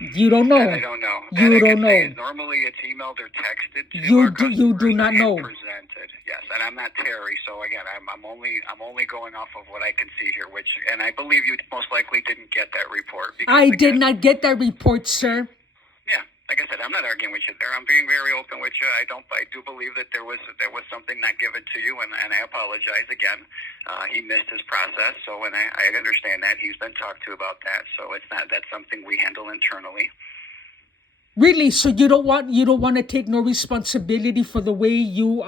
You don't That I know. don't know. That You I don't can say is know. normally it's emailed or texted to You our do, you do customers not and know. presented. Yes, and I'm not Terry, so again, I'm only going off of what I can see here. Which, and I believe you most likely didn't get that report because I did again, not get that report, sir. yeah, like I said, I'm not arguing with you there. I'm being very open with you. I do believe that there was something not given to you, and I apologize again. He missed his process, so and I understand that he's been talked to about that. So it's not that's something we handle internally. Really? So you don't want to take no responsibility for the way you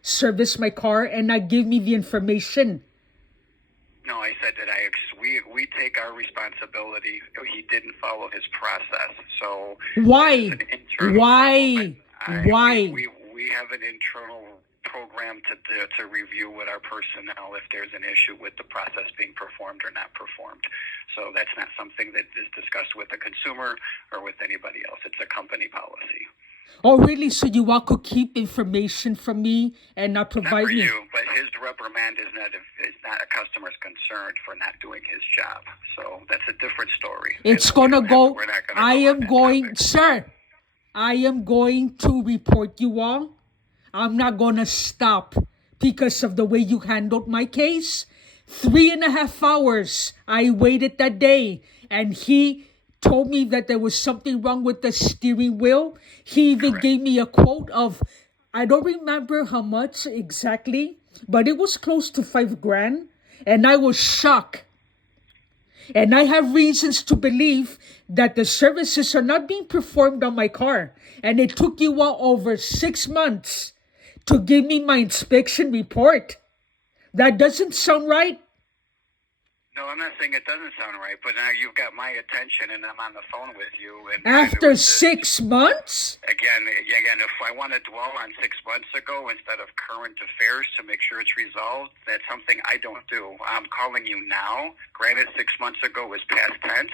service my car and not give me the information? No, I said that we take our responsibility. He didn't follow his process, so this is Why? an internal problem. Why? We have an internal program to review with our personnel if there's an issue with the process being performed or not performed. So that's not something that is discussed with the consumer or with anybody else. It's a company policy. Oh, really? So you want to keep information from me and not Not provide for me? you, but his reprimand is not a customer's concern for not doing his job. So that's a different story. It's And gonna go. we're not going to I go on am that going, topic. sir. I am going to report you all. I'm not gonna stop because of the way you handled my case. 3.5 hours I waited that day, and he told me that there was something wrong with the steering wheel. He even Correct. gave me a quote of, I don't remember how much exactly, but it was close to 5 grand, and I was shocked. And I have reasons to believe that the services are not being performed on my car. And it took you all over 6 months to give me my inspection report. That doesn't sound right. No, I'm not saying it doesn't sound right, but now you've got my attention, and I'm on the phone with you. And After 6 months? again, if I want to dwell on 6 months ago instead of current affairs to make sure it's resolved, that's something I don't do. I'm calling you now. Granted, 6 months ago was past tense,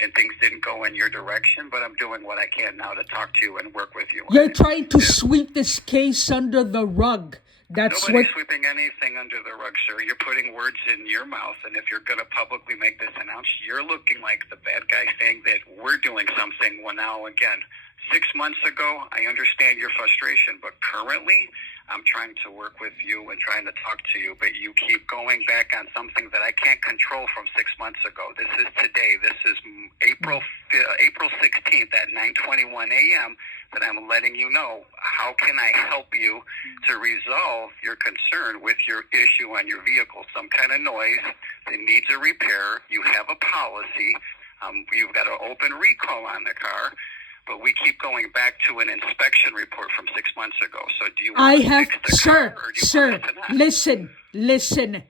and things didn't go in your direction, but I'm doing what I can now to talk to you and work with you. You're trying to sweep this case under the rug. That's Nobody's what. sweeping anything under the rug, sir. You're putting words in your mouth, and if you're going to publicly make this announcement, you're looking like the bad guy saying that we're doing something. Well, now, again, 6 months ago, I understand your frustration, but currently, I'm trying to work with you and trying to talk to you, but you keep going back on something that I can't control from 6 months ago. This is today. This is April 16th at 9:21 a.m. that I'm letting you know. How can I help you to resolve your concern with your issue on your vehicle? Some kind of noise that needs a repair. You have a policy. You've got an open recall on the car. But we keep going back to an inspection report from 6 months ago. So do you I want to have, fix the sir, car or do you sir, want us to not? listen.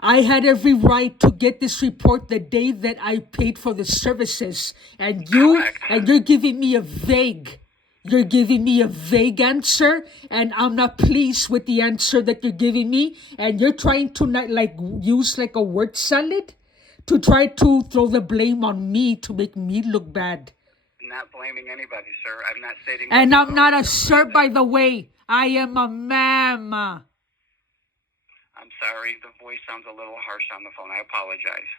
I had every right to get this report the day that I paid for the services, and Correct. you're giving me a vague. You're giving me a vague answer, and I'm not pleased with the answer that you're giving me. And you're trying to not use like a word salad to try to throw the blame on me to make me look bad. I'm not blaming anybody, sir. I'm not stating. And I'm not a sir, by the way. I am a ma'am. I'm sorry. The voice sounds a little harsh on the phone. I apologize.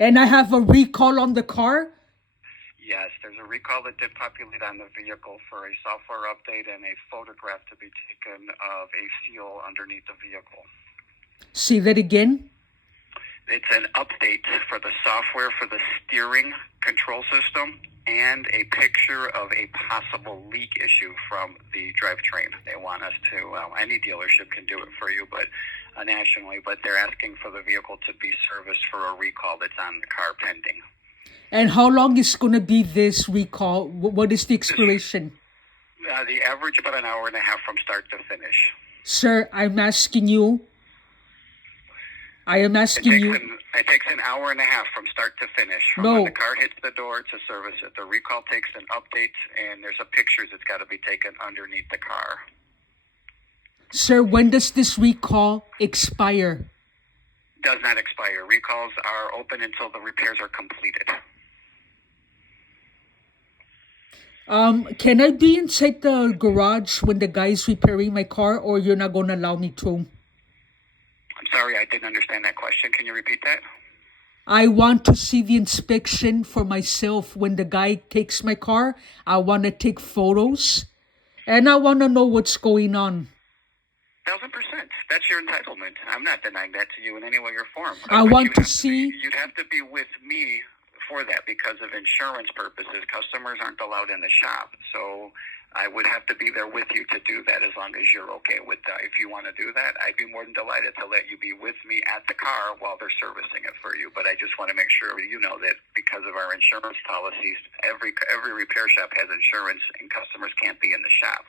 And I have a recall on the car. Yes, there's a recall that did populate on the vehicle for a software update and a photograph to be taken of a seal underneath the vehicle. See that again? It's an update for the software for the steering control system and a picture of a possible leak issue from the drivetrain. They want us to, any dealership can do it for you, but nationally, but they're asking for the vehicle to be serviced for a recall that's on the car pending. And how long is going to be this recall? What is the expiration? The average about an hour and a half from start to finish. Sir, I'm asking you. It takes an hour and a half from start to finish. From when the car hits the door to service it. The recall takes an update, and there's a pictures that's got to be taken underneath the car. Sir, when does this recall expire? Does not expire. Recalls are open until the repairs are completed. Can I be inside the garage when the guy's repairing my car, or you're not going to allow me to? I'm Sorry, I didn't understand that question. Can you repeat that? I want to see the inspection for myself when the guy takes my car. I want to take photos and I want to know what's going on. 1,000%. That's your entitlement. I'm not denying that to you in any way or form. I But want you'd to have see. you'd have to be with me for that because of insurance purposes. Customers aren't allowed in the shop. So I would have to be there with you to do that as long as you're okay with that. If you want to do that, I'd be more than delighted to let you be with me at the car while they're servicing it for you. But I just want to make sure you know that because of our insurance policies, every repair shop has insurance and customers can't be in the shop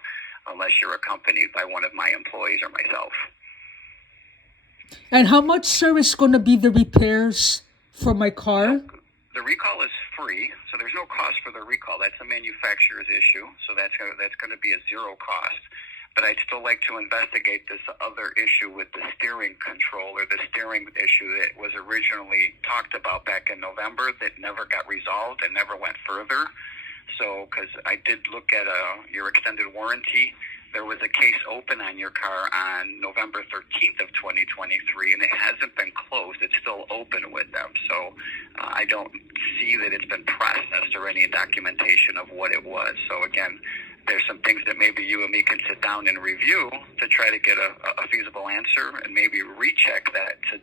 unless you're accompanied by one of my employees or myself. And how much, sir, is going to be the repairs for my car? The recall is free, so there's no cost for the recall. That's a manufacturer's issue, so that's going to be a zero cost. But I'd still like to investigate this other issue with the steering control or the steering issue that was originally talked about back in November that never got resolved and never went further. So, because I did look at your extended warranty, there was a case open on your car on November 13th of 2023, and it hasn't been closed. It's still open with them. So I don't see that it's been processed or any documentation of what it was. So again, there's some things that maybe you and me can sit down and review to try to get a feasible answer and maybe recheck that to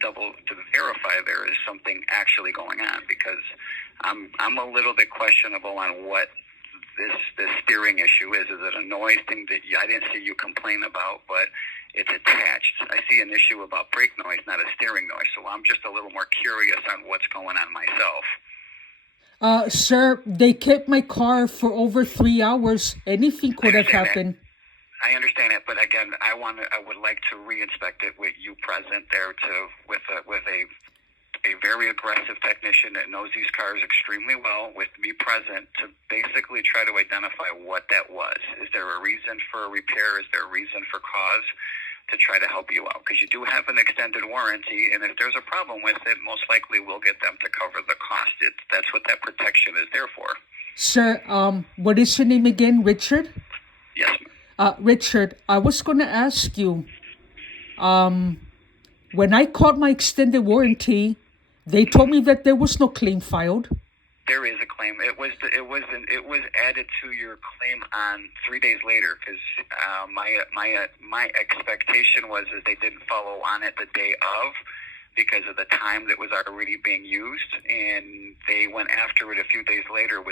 verify there is something actually going on, because I'm a little bit questionable on what this steering issue is. Is it a noise thing that I didn't see you complain about, but it's attached? I see an issue about brake noise, not a steering noise. So I'm just a little more curious on what's going on myself. Sir, they kept my car for over 3 hours. Anything could have happened. I understand it, but again, I would like to re-inspect it with you present there, with a very aggressive technician that knows these cars extremely well, with me present, to basically try to identify what that was. Is there a reason for a repair? Is there a reason for cause? To try to help you out, because you do have an extended warranty, and if there's a problem with it, most likely we'll get them to cover the cost. That's what that protection is there for. Sir, what is your name again? Richard? Yes, Richard, I was going to ask you, when I called my extended warranty, they told me that there was no claim filed. There is a claim. It was added to your claim on 3 days later, because my expectation was that they didn't follow on it the day of because of the time that was already being used, and they went after it a few days later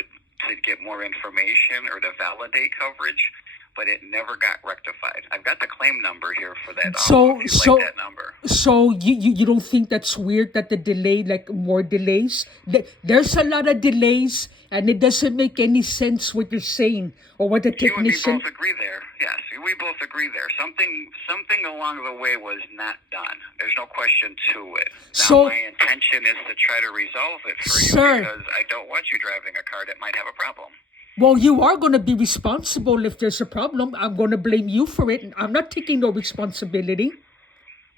to get more information or to validate coverage. But it never got rectified. I've got the claim number here for that. Like that number. So you don't think that's weird that the delay, like more delays? There's a lot of delays, and it doesn't make any sense what you're saying or what the technician. You and me both agree there. Yes, we both agree there. Something along the way was not done. There's no question to it. Now, my intention is to try to resolve it for you, because I don't want you driving a car that might have a problem. Well, you are going to be responsible if there's a problem. I'm going to blame you for it. I'm not taking no responsibility.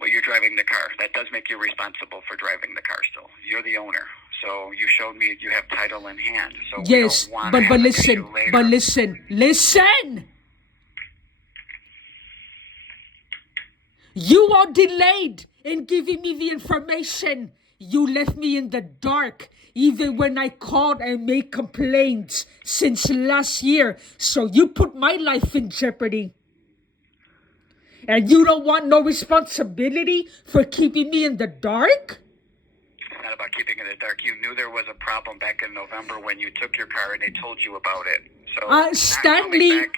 Well, you're driving the car. That does make you responsible for driving the car still. You're the owner. So you showed me you have title in hand. So yes, we don't want to listen. You are delayed in giving me the information. You left me in the dark, even when I called and made complaints since last year. So you put my life in jeopardy. And you don't want no responsibility for keeping me in the dark? It's not about keeping it in the dark. You knew there was a problem back in November when you took your car and they told you about it. So Stanley.